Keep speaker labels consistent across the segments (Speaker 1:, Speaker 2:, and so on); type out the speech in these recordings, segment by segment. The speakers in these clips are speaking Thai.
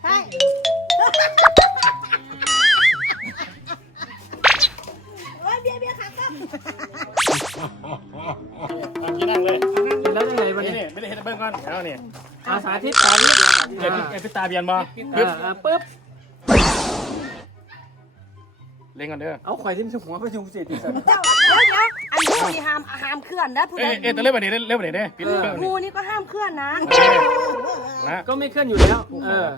Speaker 1: ใช่โอ้ยเบียร์ค่ะครับ
Speaker 2: กินนั่งเลย
Speaker 3: แล้วยังไงวะ
Speaker 2: นี่
Speaker 3: เนี่ย
Speaker 2: ไม่ได้เห็นเบิ้งก่อนเอานี่
Speaker 3: อาสาธิตสาธิต
Speaker 2: เอ็ดพิตาเบียนบ่
Speaker 3: ปึ๊บ
Speaker 2: เล่นกันเด้อ
Speaker 3: เอาข่อยที่มันหัวไปชุมเสียติสัน
Speaker 1: เดี๋ยวอันนี้นี่ห้ามเคลื่อนนะผู้ใด
Speaker 2: เอ็ดเล่นแบบนี้เล่นแบบนี้เด้ปิดเครื่อง
Speaker 1: งูนี่ก็ห้ามเคลื่อนนะ
Speaker 2: นะ
Speaker 3: ก็ไม่เคลื่อนอยู่แล้ว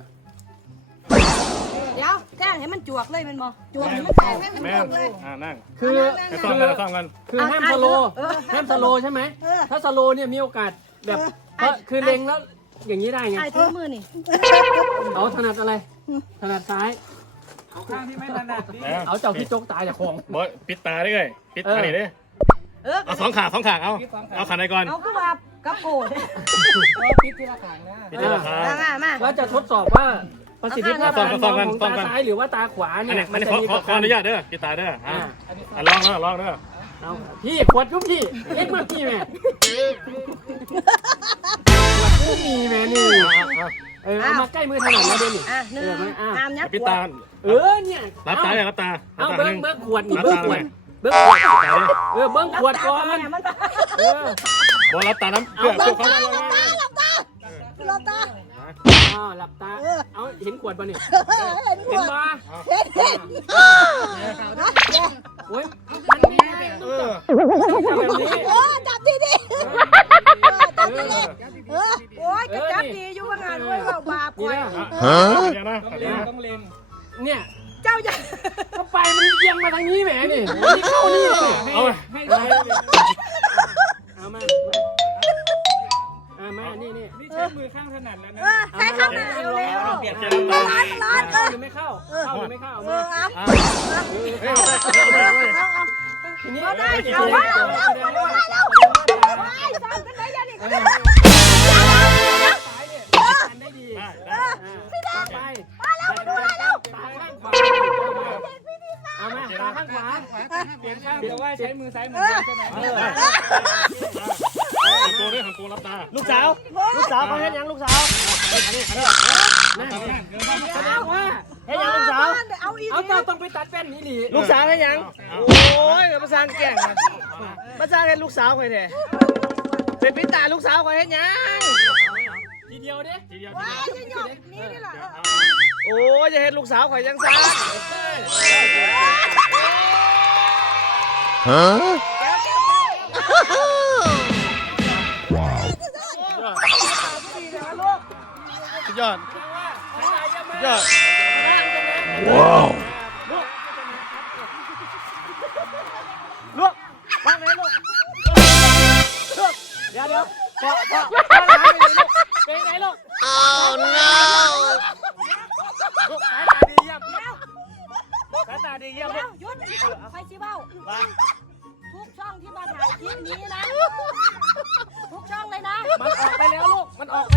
Speaker 1: เดี๋ยวแจ้งให้มันจวกเลยมันบ่จวกให้มันแตกให้มัน
Speaker 2: แม่
Speaker 1: จวกเลย
Speaker 2: นั่ง
Speaker 3: คือ
Speaker 2: ไปซ้อมกันซ้อมกัน
Speaker 3: คือห้ามสโลห้ามสโลใช่ไหมถ้าสโลเนี่ยมีโอกาสแบบเพราะคือเล็งแล้วอย่างนี้ได้ไง
Speaker 1: ไอ้ถือมือนี่
Speaker 3: เอาถนัดอะไรถนัดซ้าย
Speaker 4: ข้างที่ไม่ถนัดดิ
Speaker 3: เอาเจ้าพี่โจ๊กตายจากของ
Speaker 2: บอยปิดตาได้เลยปิดตานี่เด้ เอาสองขาเอาขาไหนก่อน
Speaker 1: เอาคือว่ากับโกด
Speaker 4: ปิดที่ละขางนะ
Speaker 2: ปิดที่ราคา
Speaker 1: มา
Speaker 3: ว่าจะทดสอบว่าประสิทธิภาพการมองของตาซ้ายหรือว่าตาขวา
Speaker 2: อัน
Speaker 3: เนี่
Speaker 2: นี้
Speaker 3: ย
Speaker 2: อันนี้ขออนุญาตเด้อปิดตาเด้อลองเด้อลองเด้อ
Speaker 3: เอาพี่ขวดยุบพี่เอ็กซ์มาพี่แม่ขวดยุบมีแม่นี่เอามาใกล้มือถนัดแล้วเดี๋ยวนี้
Speaker 1: หนึ่งห้ามยับ
Speaker 2: ปิดตา
Speaker 3: เนี่ย
Speaker 2: รับตาเลยรับตา
Speaker 3: เอาเบิ้งขวดนี่เบิ้งขวดเบิ้งขวดก่อน
Speaker 2: บอรับตาน้ำเพื่อเขา
Speaker 1: หลับตา
Speaker 3: หลับตาเอาเห็นขวดป่ะเนี่ย
Speaker 1: เห็น
Speaker 3: เห็นป่ะ
Speaker 1: เห็น
Speaker 3: โอ้ย
Speaker 1: มันไม่ได้
Speaker 3: แบบนี้
Speaker 1: โอ้จับดีดิจับดีดิโอ้ยก็จับดีอยู่ว่างานด้วยว่าบาปคอย
Speaker 4: ต้องเล็ง
Speaker 3: เนี่ย
Speaker 1: เจ้าอย่า
Speaker 3: ก็ไปมันเอียงมาทางนี้แหมนี่นี่เข้านี่เลย
Speaker 2: เอา
Speaker 4: ให้
Speaker 3: เอามานี่
Speaker 4: นี่ใช้มือข้างถนัดแล้วนะ
Speaker 1: ใช้คำนั้นเร็ว
Speaker 4: เปลี่ยน
Speaker 1: ร้อนร้อน
Speaker 3: เข้าหรือไม่เข้าเข้าหรือไม่เข้ามา ทีนี้
Speaker 1: ได้เอาไว้เอาไว้สั่งกันไหนยันอีก
Speaker 3: ซ้ายเนี่ยกันได้ดีต่อไปตาข้างขวาเอามาตาข้างขวา
Speaker 4: เปลี่ยนข้างแต่ว่าใช้มือซ้ายมือใช่ไหม
Speaker 2: ของกูด้วยของกูรับตา
Speaker 3: ลูกสาวเขาเห็นยังลูกสาวแสดงว่าเห็นยังลูกสาว
Speaker 1: เอาอีก
Speaker 3: เอาต้องไปตัดแป้นนี่หลี
Speaker 5: ลูกสาวให้ยัง โอ้ยมาสร้างแก่งมาสร้างให้ลูกสาวคอยแท้เป็นพิตาลูกสาวคอยให้ยัง
Speaker 3: ทีเดียวดิ
Speaker 1: ว้ายยันหยกนี่นี่แหละ
Speaker 5: โอ้ยจะเห็นลูกสาวคอยยังซ่า
Speaker 2: สุดยอดยอด
Speaker 5: ว้าวลูกวางไหนลูกเดี๋ยวพ่อเป็นไงลูก Oh no ลูกสายตาดีเยี่ยมสายตาดีเยี่ยมลูก
Speaker 1: หยุดใครชิเบ้าทุกช่องที่มาถ่ายคลิปนี้นะทุกช่องเลยนะ
Speaker 5: มันออกไปแล้วลูกมันออกไป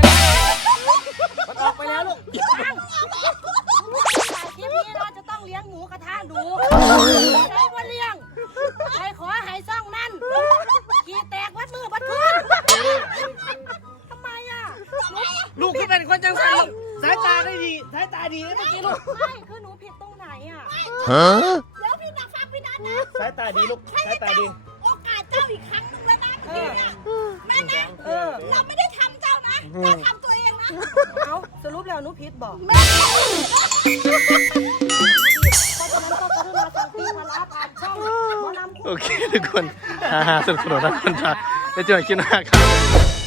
Speaker 5: แล้วลูก
Speaker 1: ถ่ายคลิปนี้นะจะต้องเลี้ยงหมูกระทะดูใครว่าเลี้ยงใครขอให้ซ่องนั่นขี่แตกวัดมือวัดคืนทำไมอ่ะ
Speaker 5: ลูกก็เป็นคนจังสันสายตาได้ดีสายตาดีนะเมื่อกี้ลูก
Speaker 1: ไม่คือหนูผิดตรงไหนอ่ะแล้วพี่นักฟังพี่นัทนะ
Speaker 5: สายตาดีลูกสายตาดี
Speaker 1: โอกาสเจ้าอีกครั้งนึงแล้วนะแม่นะเราไม่ได้ทำเจ้านะเจ้าทำตัวเองนะเอาสรุปแล้วหนูผิดบอกแม่เพราะฉะนั้นก็กรุณาสั่งตีมาลาผ่านช่องหมอลำ
Speaker 2: โอเคทุกคนสนุกสนุกทุกคนจ้ะแล้วเจอกันคลิปหน้าครับ